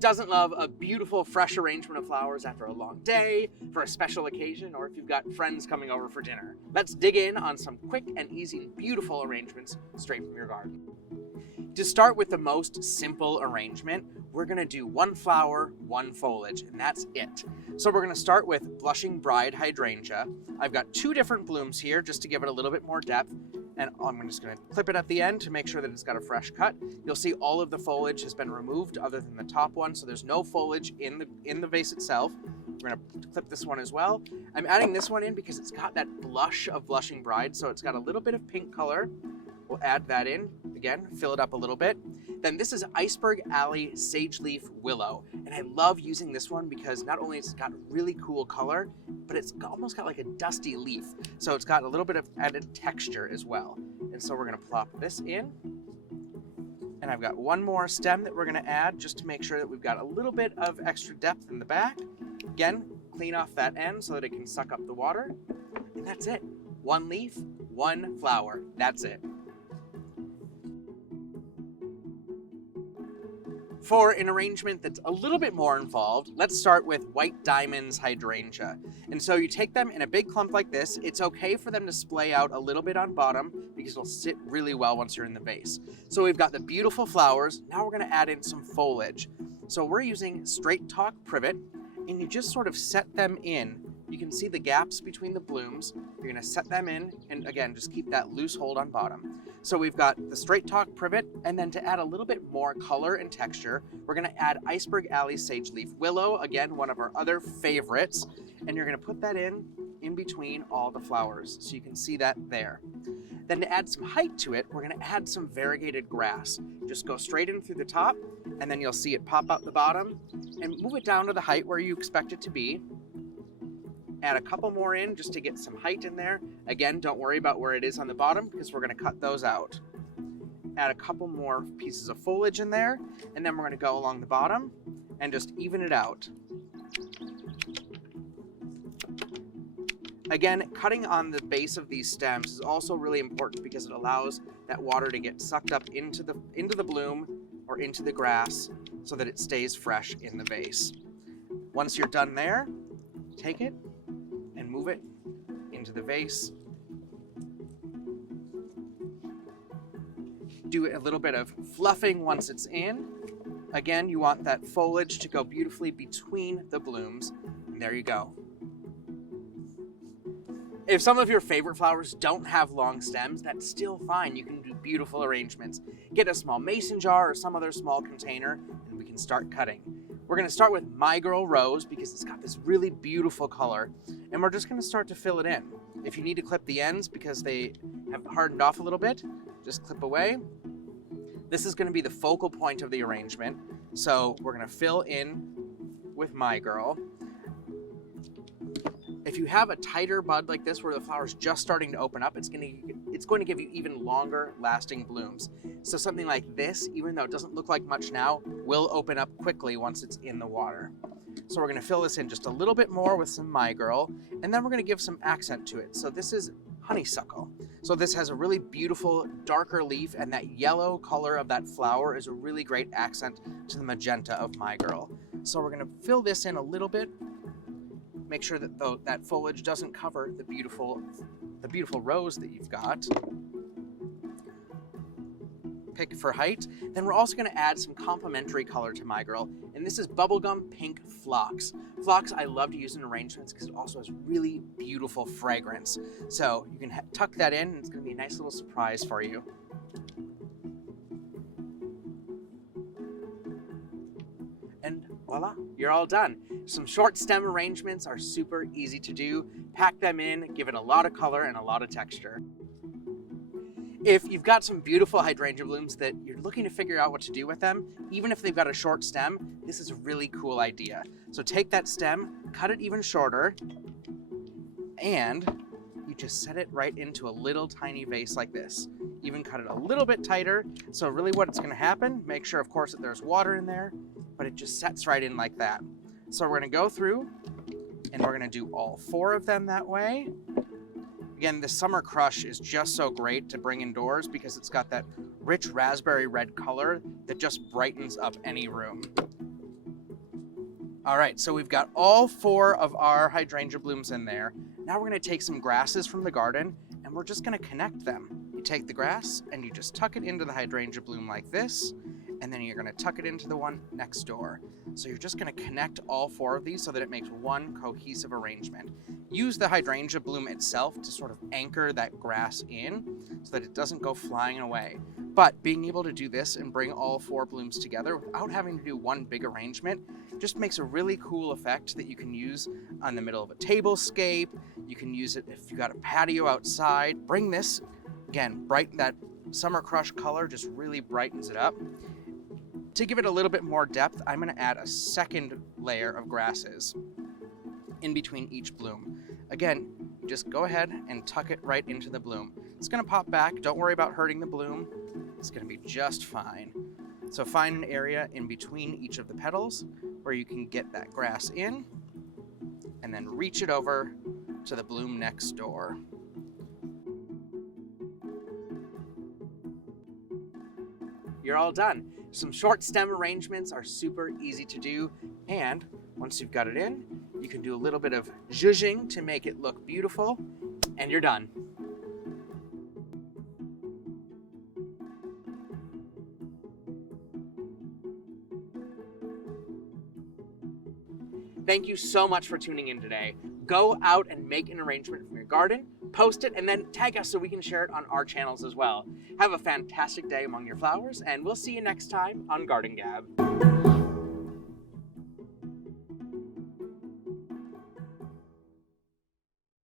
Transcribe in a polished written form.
doesn't love a beautiful, fresh arrangement of flowers after a long day, for a special occasion, or if you've got friends coming over for dinner? Let's dig in on some quick and easy, beautiful arrangements straight from your garden. To start with the most simple arrangement, we're gonna do one flower, one foliage, and that's it. So we're gonna start with Blushing Bride Hydrangea. I've got 2 different blooms here just to give it a little bit more depth, and I'm just gonna clip it at the end to make sure that it's got a fresh cut. You'll see all of the foliage has been removed other than the top one, so there's no foliage in the vase itself. We're gonna clip this one as well. I'm adding this one in because it's got that blush of Blushing Bride, so it's got a little bit of pink color. We'll add that in, again, fill it up a little bit. Then this is Iceberg Alley Sage Leaf Willow. And I love using this one because not only has it got really cool color, but it's almost got like a dusty leaf. So it's got a little bit of added texture as well. And so we're gonna plop this in. And I've got one more stem that we're gonna add just to make sure that we've got a little bit of extra depth in the back. Again, clean off that end so that it can suck up the water. And that's it. One leaf, one flower. That's it. For an arrangement that's a little bit more involved, let's start with White Diamonds Hydrangea. And so you take them in a big clump like this. It's okay for them to splay out a little bit on bottom because it'll sit really well once you're in the vase. So we've got the beautiful flowers. Now we're gonna add in some foliage. So we're using Straight Talk Privet, and you just sort of set them in. You can see the gaps between the blooms. You're gonna set them in, and again, just keep that loose hold on bottom. So we've got the Straight Talk Privet, and then to add a little bit more color and texture, we're gonna add Iceberg Alley Sage Leaf Willow, again, one of our other favorites, and you're gonna put that in between all the flowers, so you can see that there. Then to add some height to it, we're gonna add some Variegated Grass. Just go straight in through the top, and then you'll see it pop out the bottom, and move it down to the height where you expect it to be. Add a couple more in just to get some height in there. Again, don't worry about where it is on the bottom because we're gonna cut those out. Add a couple more pieces of foliage in there, and then we're gonna go along the bottom and just even it out. Again, cutting on the base of these stems is also really important because it allows that water to get sucked up into the bloom or into the grass so that it stays fresh in the vase. Once you're done there, take it and move it into the vase. Do a little bit of fluffing once it's in. Again, you want that foliage to go beautifully between the blooms. And there you go. If some of your favorite flowers don't have long stems, that's still fine. You can do beautiful arrangements. Get a small mason jar or some other small container, and we can start cutting. We're gonna start with My Girl Rose because it's got this really beautiful color, and we're just gonna start to fill it in. If you need to clip the ends because they have hardened off a little bit, just clip away. This is gonna be the focal point of the arrangement, so we're gonna fill in with My Girl. If you have a tighter bud like this where the flower's just starting to open up, it's going to give you even longer lasting blooms. So something like this, even though it doesn't look like much now, will open up quickly once it's in the water. So we're gonna fill this in just a little bit more with some My Girl, and then we're gonna give some accent to it. So this is Honeysuckle. So this has a really beautiful darker leaf, and that yellow color of that flower is a really great accent to the magenta of My Girl. So we're gonna fill this in a little bit. Make sure that that foliage doesn't cover the beautiful rose that you've got. Pick for height. Then we're also gonna add some complementary color to My Girl, and this is Bubblegum Pink Phlox. Phlox I love to use in arrangements because it also has really beautiful fragrance. So you can tuck that in, and it's gonna be a nice little surprise for you. And voila, you're all done. Some short stem arrangements are super easy to do. Pack them in, give it a lot of color and a lot of texture. If you've got some beautiful hydrangea blooms that you're looking to figure out what to do with them, even if they've got a short stem, this is a really cool idea. So take that stem, cut it even shorter, and you just set it right into a little tiny vase like this. Even cut it a little bit tighter. So really what's gonna happen, make sure of course that there's water in there, but it just sets right in like that. So we're gonna go through and we're gonna do all 4 of them that way. Again, the Summer Crush is just so great to bring indoors because it's got that rich raspberry red color that just brightens up any room. All right, so we've got all 4 of our hydrangea blooms in there. Now we're gonna take some grasses from the garden and we're just gonna connect them. You take the grass and you just tuck it into the hydrangea bloom like this, and then you're gonna tuck it into the one next door. So you're just gonna connect all 4 of these so that it makes one cohesive arrangement. Use the hydrangea bloom itself to sort of anchor that grass in so that it doesn't go flying away. But being able to do this and bring all 4 blooms together without having to do one big arrangement just makes a really cool effect that you can use on the middle of a tablescape. You can use it if you got a patio outside. Bring this, again, brighten that summer crush color, just really brightens it up. To give it a little bit more depth, I'm gonna add a second layer of grasses in between each bloom. Again, just go ahead and tuck it right into the bloom. It's gonna pop back, don't worry about hurting the bloom. It's gonna be just fine. So find an area in between each of the petals where you can get that grass in, and then reach it over to the bloom next door. You're all done. Some short stem arrangements are super easy to do, and once you've got it in, you can do a little bit of zhuzhing to make it look beautiful, and you're done. Thank you so much for tuning in today. Go out and make an arrangement from your garden, post it, and then tag us so we can share it on our channels as well. Have a fantastic day among your flowers, and we'll see you next time on Garden Gab.